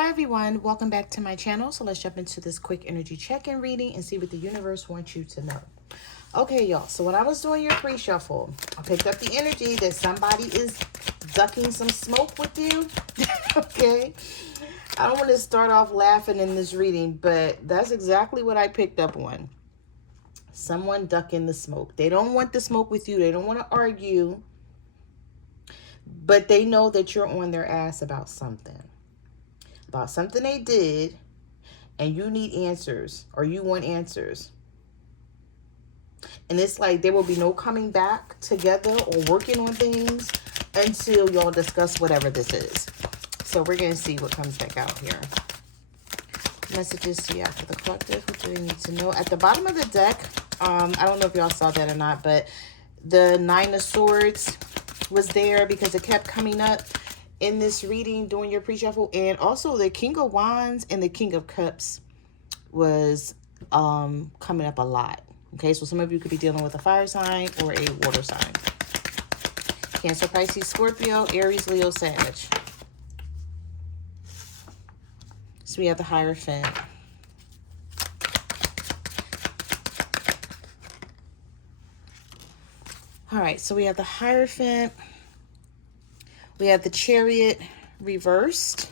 Hi everyone, welcome back to my channel. So let's jump into this quick energy check-in reading and see what the universe wants you to know. Okay, y'all, so when I was doing your pre-shuffle, I picked up the energy that somebody is ducking some smoke with you. Okay, I don't want to start off laughing in this reading, but that's exactly what I picked up on. Someone ducking the smoke. They don't want the smoke with you. They don't want to argue, but they know that you're on their ass about something they did, and you need answers, or you want answers. And it's like there will be no coming back together or working on things until y'all discuss whatever this is. So we're going to see what comes back out here. Messages to you after the collective. What do they need to know? At the bottom of the deck, I don't know if y'all saw that or not, but the Nine of Swords was there because it kept coming up in this reading during your pre-shuffle. And also the King of Wands and the King of Cups was coming up a lot. Okay, so some of you could be dealing with a fire sign or a water sign. Cancer, Pisces, Scorpio, Aries, Leo, Sag. So we have the Hierophant. All right, so we have the Hierophant. We have the Chariot reversed.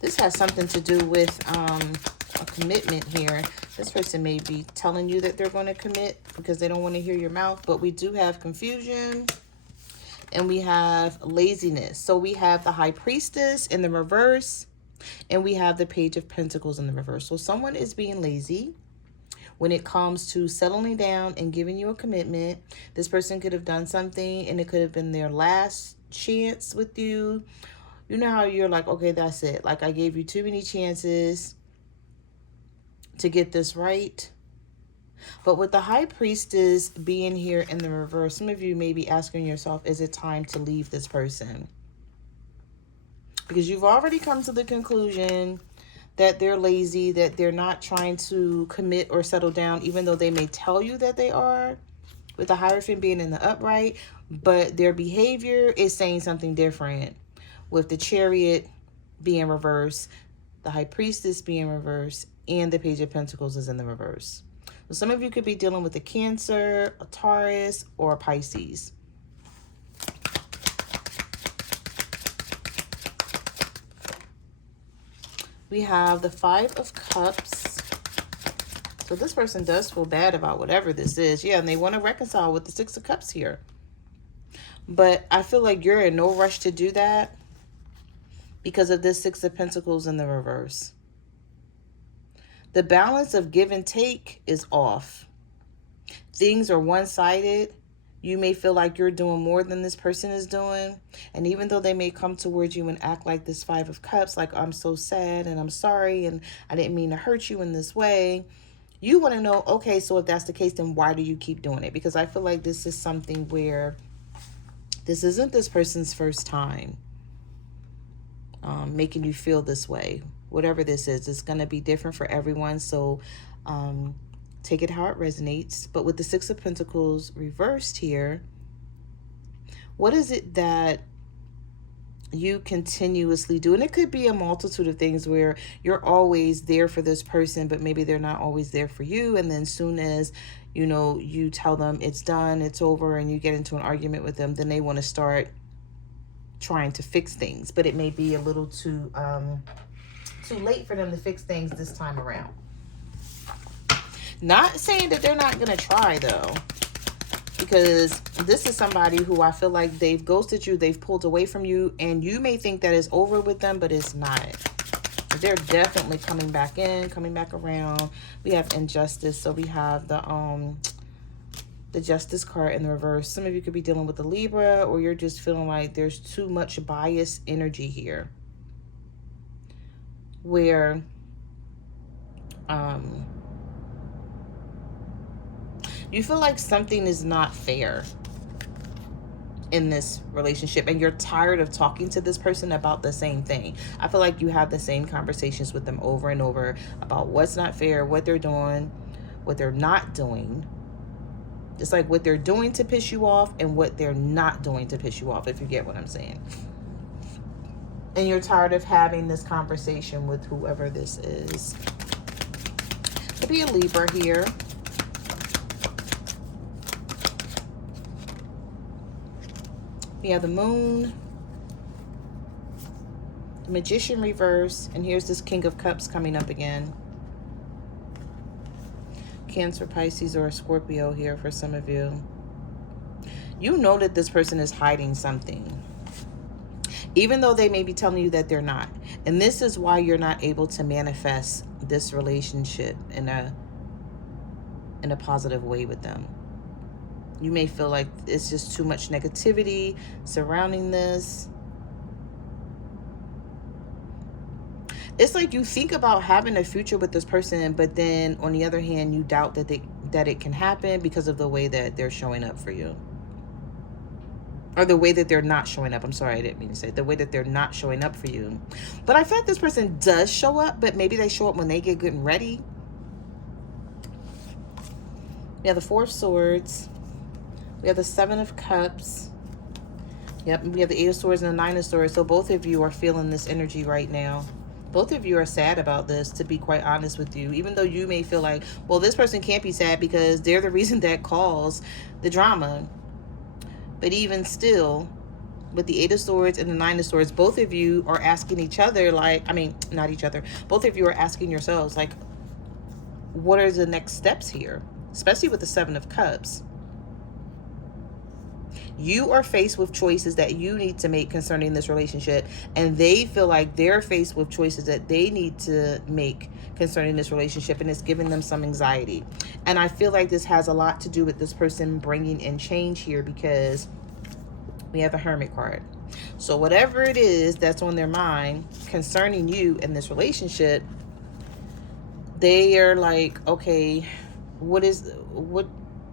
This has something to do with a commitment here. This person may be telling you that they're going to commit because they don't want to hear your mouth. But we do have confusion. And we have laziness. So we have the High Priestess in the reverse. And we have the Page of Pentacles in the reverse. So someone is being lazy when it comes to settling down and giving you a commitment. This person could have done something and it could have been their last chance with you. You know how you're like, okay, that's it. Like, I gave you too many chances to get this right. But with the High Priestess being here in the reverse, some of you may be asking yourself, is it time to leave this person? Because you've already come to the conclusion that they're lazy, that they're not trying to commit or settle down, even though they may tell you that they are, with the Hierophant being in the upright, but their behavior is saying something different. With the Chariot being reversed, the High Priestess being reversed, and the Page of Pentacles is in the reverse. So some of you could be dealing with a Cancer, a Taurus, or a Pisces. We have the Five of Cups. So this person does feel bad about whatever this is. Yeah, and they want to reconcile with the Six of Cups here. But I feel like you're in no rush to do that because of this Six of Pentacles in the reverse. The balance of give and take is off. Things are one-sided. You may feel like you're doing more than this person is doing. And even though they may come towards you and act like this Five of Cups, like, I'm so sad and I'm sorry and I didn't mean to hurt you in this way, you want to know, okay, so if that's the case, then why do you keep doing it? Because I feel like this is something where this isn't this person's first time making you feel this way. Whatever this is, it's going to be different for everyone. So take it how it resonates. But with the Six of Pentacles reversed here, what is it that you continuously do? And it could be a multitude of things where you're always there for this person, but maybe they're not always there for you. And then soon as, you know, you tell them it's done, it's over, and you get into an argument with them, then they want to start trying to fix things. But it may be a little too late for them to fix things this time around. Not saying that they're not going to try, though, because this is somebody who I feel like they've ghosted you, they've pulled away from you, and you may think that it's over with them, but it's not. They're definitely coming back in, coming back around. We have Injustice, so we have the Justice card in the reverse. Some of you could be dealing with the Libra, or you're just feeling like there's too much bias energy here, where you feel like something is not fair in this relationship, and you're tired of talking to this person about the same thing. I feel like you have the same conversations with them over and over about what's not fair, what they're doing, what they're not doing. It's like what they're doing to piss you off and what they're not doing to piss you off, if you get what I'm saying. And you're tired of having this conversation with whoever this is. Could be a Libra here. We have the Moon, the Magician reverse, and here's this King of Cups coming up again. Cancer, Pisces, or a Scorpio here for some of you. You know that this person is hiding something, even though they may be telling you that they're not. And this is why you're not able to manifest this relationship in a positive way with them. You may feel like it's just too much negativity surrounding this. It's like you think about having a future with this person, but then on the other hand, you doubt that it can happen because of the way that they're showing up for you. Or the way that they're not showing up. I'm sorry, I didn't mean to say it. The way that they're not showing up for you. But I feel like this person does show up, but maybe they show up when they get good and ready. We have the Four of Swords. We have the Seven of Cups. Yep, we have the Eight of Swords and the Nine of Swords. So both of you are feeling this energy right now. Both of you are sad about this, to be quite honest with you. Even though you may feel like, well, this person can't be sad because they're the reason that caused the drama. But even still, with the Eight of Swords and the Nine of Swords, both of you are asking each other, like, I mean, not each other. Both of you are asking yourselves, like, what are the next steps here? Especially with the Seven of Cups. You are faced with choices that you need to make concerning this relationship, and they feel like they're faced with choices that they need to make concerning this relationship, and it's giving them some anxiety. And I feel like this has a lot to do with this person bringing in change here, because we have a Hermit card. So whatever it is that's on their mind concerning you in this relationship, they are like, okay, what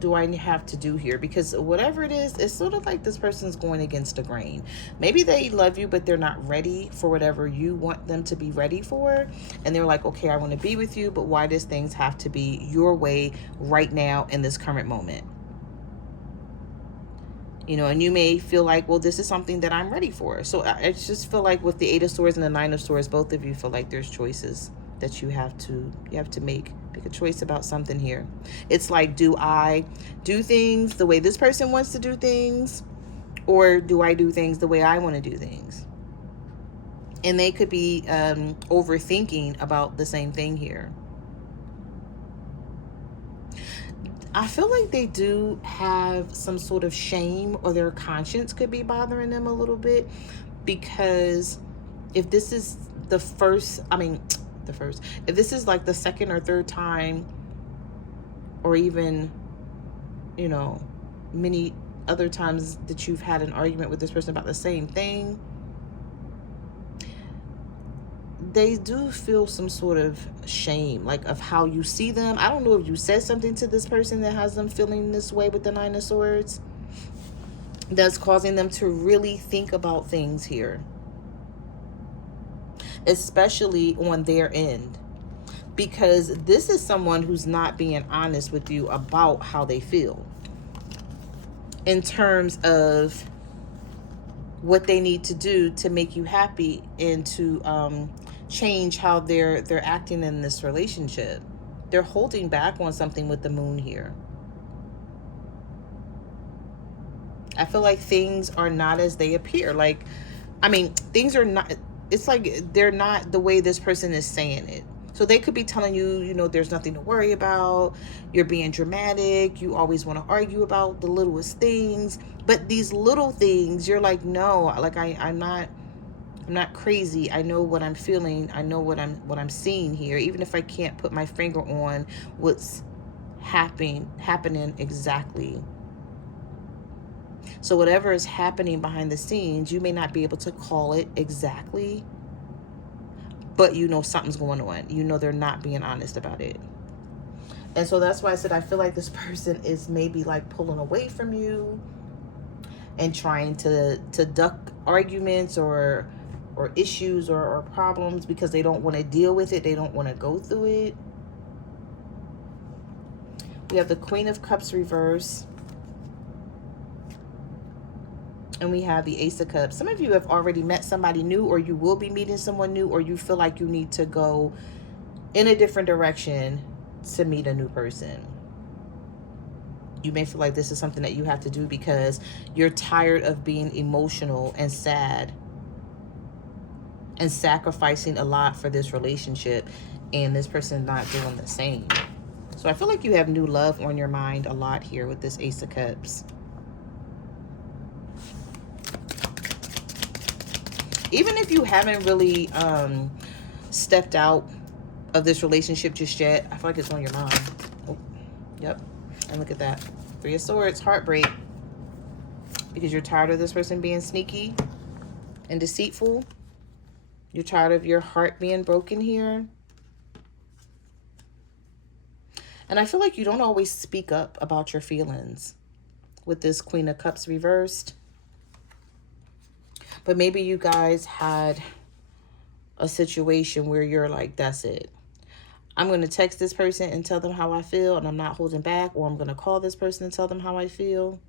do I have to do here? Because whatever it is, it's sort of like this person's going against the grain. Maybe they love you, but they're not ready for whatever you want them to be ready for. And they're like, okay, I want to be with you, but why does things have to be your way right now in this current moment? You know, and you may feel like, well, this is something that I'm ready for. So I just feel like with the Eight of Swords and the Nine of Swords, both of you feel like there's choices that you have to make a choice about something here. It's like, do I do things the way this person wants to do things, or do I do things the way I want to do things? And they could be overthinking about the same thing here. I feel like they do have some sort of shame, or their conscience could be bothering them a little bit, because if this is if this is like the second or third time, or even, you know, many other times that you've had an argument with this person about the same thing, they do feel some sort of shame, like, of how you see them. I don't know if you said something to this person that has them feeling this way with the Nine of Swords, that's causing them to really think about things here, especially on their end. Because this is someone who's not being honest with you about how they feel in terms of what they need to do to make you happy, and to change how they're acting in this relationship. They're holding back on something with the Moon here. I feel like things are not as they appear. Like, I mean, things are not, it's like they're not the way this person is saying it. So they could be telling you, you know, there's nothing to worry about. You're being dramatic. You always want to argue about the littlest things. But these little things, you're like, no, like I'm not crazy. I know what I'm feeling. I know what I'm seeing here. Even if I can't put my finger on what's happening exactly. So whatever is happening behind the scenes, you may not be able to call it exactly, but you know something's going on. You know they're not being honest about it. And so that's why I said I feel like this person is maybe like pulling away from you and trying to duck arguments or issues or problems, because they don't want to deal with it. They don't want to go through it. We have the Queen of Cups reverse And we have the Ace of Cups. Some of you have already met somebody new, or you will be meeting someone new, or you feel like you need to go in a different direction to meet a new person. You may feel like this is something that you have to do because you're tired of being emotional and sad and sacrificing a lot for this relationship, and this person not doing the same. So I feel like you have new love on your mind a lot here with this Ace of Cups. Even if you haven't really stepped out of this relationship just yet, I feel like it's on your mind. Oh, yep. And look at that. 3 of Swords, heartbreak. Because you're tired of this person being sneaky and deceitful. You're tired of your heart being broken here. And I feel like you don't always speak up about your feelings with this Queen of Cups reversed. But maybe you guys had a situation where you're like, that's it. I'm going to text this person and tell them how I feel, and I'm not holding back. Or I'm going to call this person and tell them how I feel.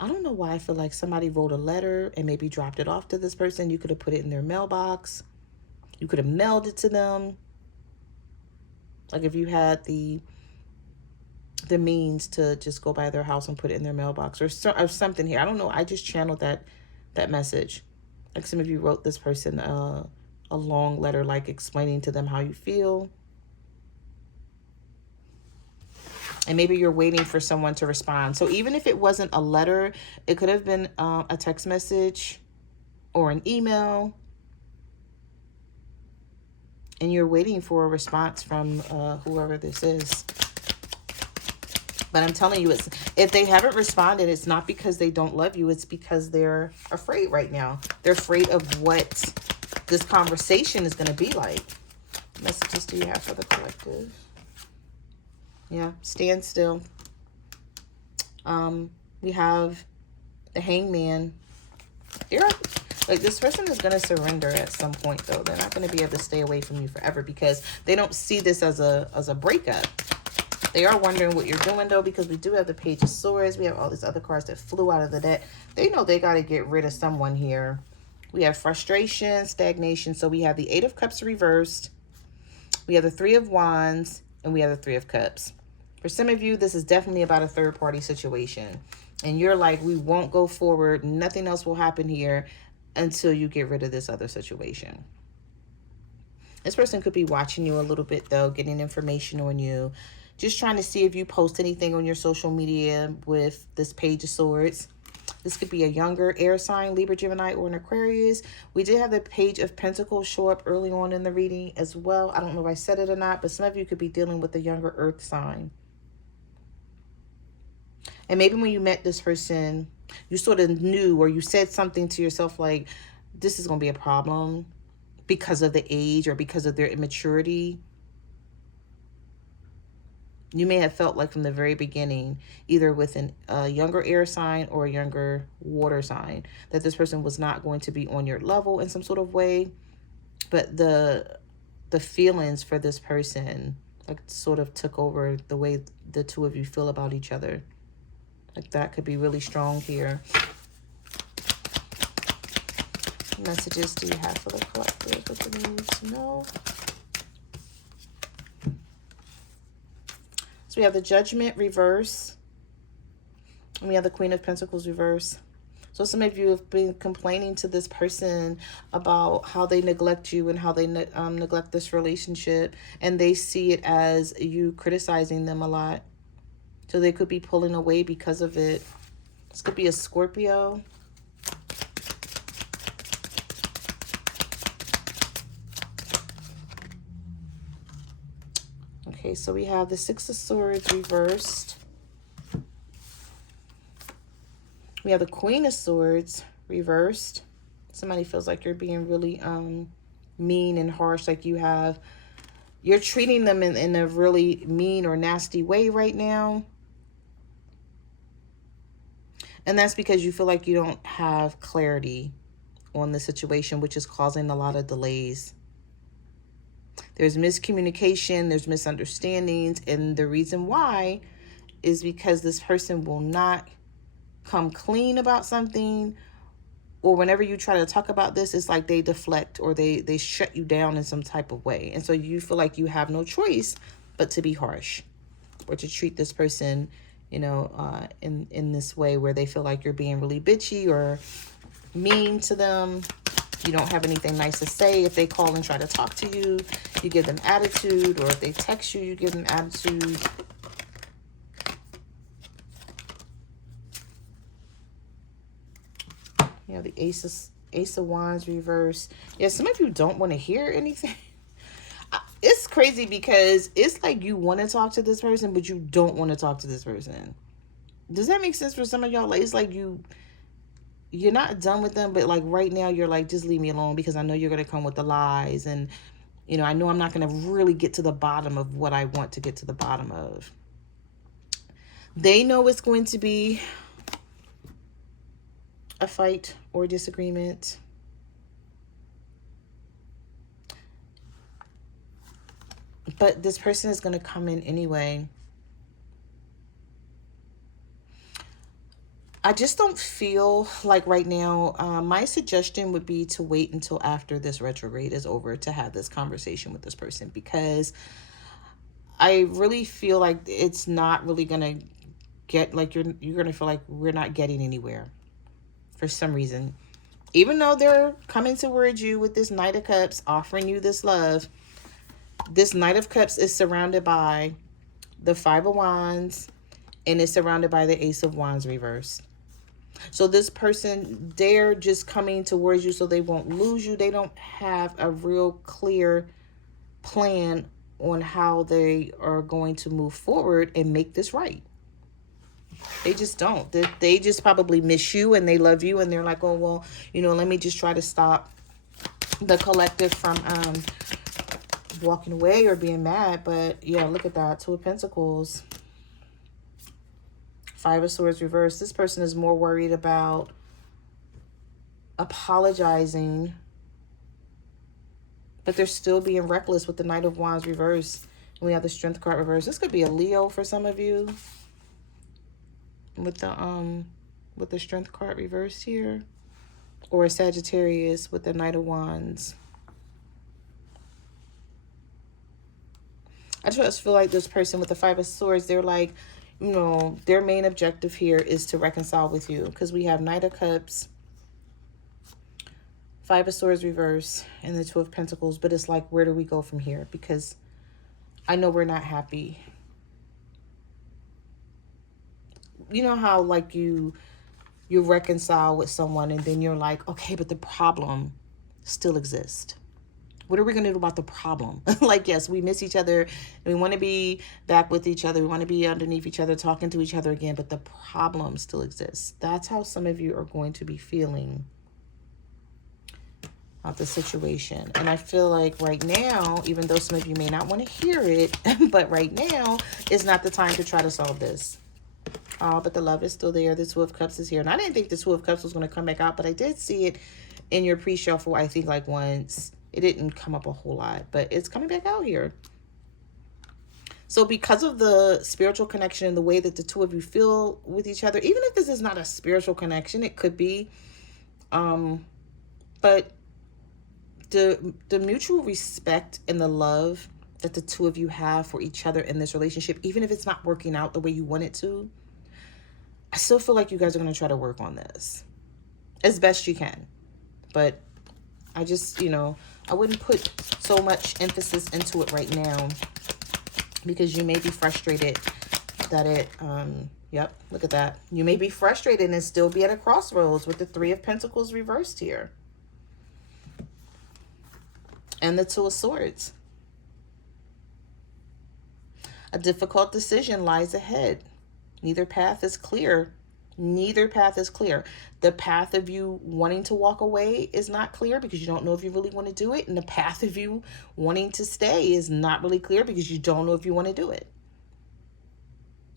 I don't know why I feel like somebody wrote a letter and maybe dropped it off to this person. You could have put it in their mailbox. You could have mailed it to them. Like if you had the means to just go by their house and put it in their mailbox or something here. I don't know. I just channeled that message. Like some of you wrote this person a long letter, like explaining to them how you feel. And maybe you're waiting for someone to respond. So even if it wasn't a letter, it could have been a text message or an email. And you're waiting for a response from whoever this is. But I'm telling you, if they haven't responded, it's not because they don't love you. It's because they're afraid right now. They're afraid of what this conversation is going to be like. What messages do you have for the collective? Yeah, stand still. We have the Hangman. Like this person is going to surrender at some point, though. They're not going to be able to stay away from you forever because they don't see this as a breakup. They are wondering what you're doing, though, because we do have the Page of Swords. We have all these other cards that flew out of the deck. They know they got to get rid of someone here. We have frustration, stagnation. So we have the 8 of Cups reversed. We have the 3 of Wands. And we have the 3 of Cups. For some of you, this is definitely about a third-party situation. And you're like, we won't go forward. Nothing else will happen here until you get rid of this other situation. This person could be watching you a little bit, though, getting information on you. Just trying to see if you post anything on your social media with this Page of Swords. This could be a younger air sign, Libra, Gemini, or an Aquarius. We did have the Page of Pentacles show up early on in the reading as well. I don't know if I said it or not, but some of you could be dealing with a younger earth sign. And maybe when you met this person, you sort of knew or you said something to yourself like, this is going to be a problem because of the age or because of their immaturity. You may have felt like from the very beginning, either with a younger air sign or a younger water sign, that this person was not going to be on your level in some sort of way. But the feelings for this person like sort of took over the way the two of you feel about each other. Like that could be really strong here. What messages do you have for the collective that they need to know? So we have the Judgment reverse. And we have the Queen of Pentacles reverse. So some of you have been complaining to this person about how they neglect you and how they neglect this relationship. And they see it as you criticizing them a lot. So they could be pulling away because of it. This could be a Scorpio. Okay, so we have the 6 of Swords reversed. We have the Queen of Swords reversed. Somebody feels like you're being really mean and harsh, like you're treating them in a really mean or nasty way right now. And that's because you feel like you don't have clarity on the situation, which is causing a lot of delays. There's miscommunication, there's misunderstandings, and the reason why is because this person will not come clean about something, or whenever you try to talk about this, it's like they deflect or they shut you down in some type of way. And so you feel like you have no choice but to be harsh or to treat this person, in this way where they feel like you're being really bitchy or mean to them. You don't have anything nice to say. If they call and try to talk to you, you give them attitude, or if they text you, you give them attitude. You know, the Ace of Wands reverse. Yeah, some of you don't want to hear anything. It's crazy because it's like you want to talk to this person, but you don't want to talk to this person. Does that make sense for some of y'all? Like, it's like you're not done with them, but like right now you're like, just leave me alone because I know you're going to come with the lies. And, I know I'm not going to really get to the bottom of what I want to get to the bottom of. They know it's going to be a fight or disagreement. But this person is going to come in anyway. I just don't feel like right now, my suggestion would be to wait until after this retrograde is over to have this conversation with this person, because I really feel like it's not really going to get, like, you're going to feel like we're not getting anywhere for some reason. Even though they're coming towards you with this Knight of Cups, offering you this love, this Knight of Cups is surrounded by the Five of Wands, and it's surrounded by the Ace of Wands reversed. So this person, they're just coming towards you so they won't lose you. They don't have a real clear plan on how they are going to move forward and make this right. They just don't. They just probably miss you and they love you, and they're like, oh, well, let me just try to stop the collective from walking away or being mad. But yeah, look at that. Two of Pentacles. Five of Swords reversed. This person is more worried about apologizing, but they're still being reckless with the Knight of Wands reversed. And we have the Strength card reversed. This could be a Leo for some of you with the Strength card reversed here, or a Sagittarius with the Knight of Wands. I just feel like this person with the Five of Swords, they're like, their main objective here is to reconcile with you, because we have Knight of Cups, Five of Swords reverse, and the Two of Pentacles. But it's like, where do we go from here? Because I know we're not happy. You know how like you reconcile with someone and then you're like, okay, but the problem still exists. What are we going to do about the problem? Like, yes, we miss each other and we want to be back with each other. We want to be underneath each other, talking to each other again, but the problem still exists. That's how some of you are going to be feeling about the situation. And I feel like right now, even though some of you may not want to hear it, but right now is not the time to try to solve this. Oh, but the love is still there. The Two of Cups is here. And I didn't think the Two of Cups was going to come back out, but I did see it in your pre-shuffle, I think, like once. It didn't come up a whole lot, but it's coming back out here. So because of the spiritual connection and the way that the two of you feel with each other, even if this is not a spiritual connection, it could be. But the mutual respect and the love that the two of you have for each other in this relationship, even if it's not working out the way you want it to, I still feel like you guys are going to try to work on this as best you can. But I just, I wouldn't put so much emphasis into it right now, because you may be frustrated that it, yep, look at that. You may be frustrated and still be at a crossroads with the Three of Pentacles reversed here. And the Two of Swords. A difficult decision lies ahead. Neither path is clear. Neither path is clear. The path of you wanting to walk away is not clear because you don't know if you really want to do it. And the path of you wanting to stay is not really clear because you don't know if you want to do it.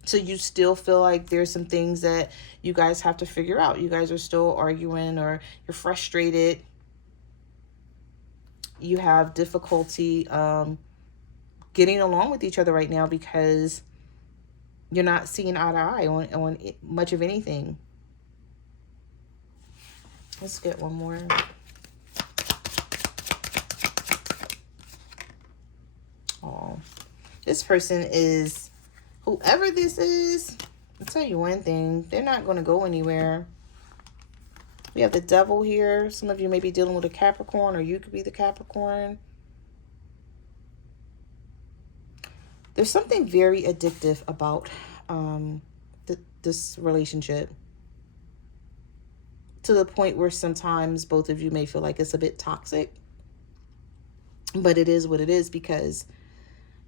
So you still feel like there's some things that you guys have to figure out. You guys are still arguing, or you're frustrated. You have difficulty getting along with each other right now because you're not seeing eye to eye on much of anything. Let's get one more. Oh, this person is, whoever this is, I'll tell you one thing, they're not going to go anywhere. We have the Devil here. Some of you may be dealing with a Capricorn, or you could be the Capricorn. There's something very addictive about this relationship, to the point where sometimes both of you may feel like it's a bit toxic. But it is what it is, because,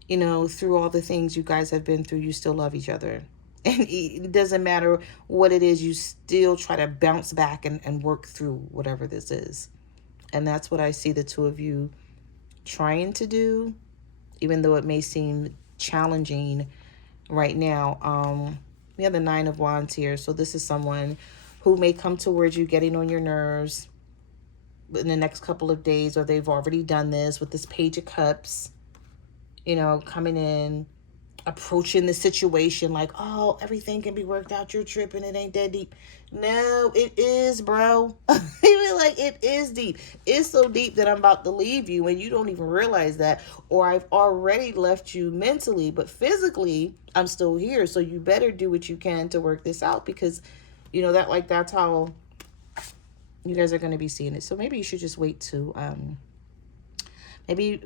you know, through all the things you guys have been through, you still love each other. And it doesn't matter what it is, you still try to bounce back and work through whatever this is. And that's what I see the two of you trying to do, even though it may seem challenging right now. We have the Nine of Wands here. So this is someone who may come towards you getting on your nerves in the next couple of days, or they've already done this with this Page of Cups, you know, coming in, approaching the situation like, oh, everything can be worked out, you're tripping, it ain't that deep. No, it is, bro. Even like, it is deep. It's so deep that I'm about to leave you and you don't even realize that, or I've already left you mentally, but physically I'm still here. So you better do what you can to work this out, because you know that, like, that's how you guys are going to be seeing it. So maybe you should just wait to maybe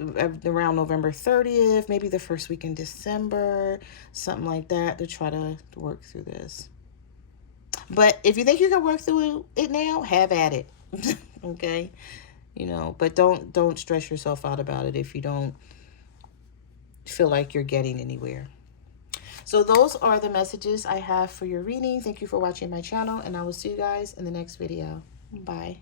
around November 30th, maybe the first week in December, something like that, to try to work through this. But if you think you can work through it now, have at it. Okay? You know, but don't stress yourself out about it if you don't feel like you're getting anywhere. So those are the messages I have for your reading. Thank you for watching my channel, and I will see you guys in the next video. Bye.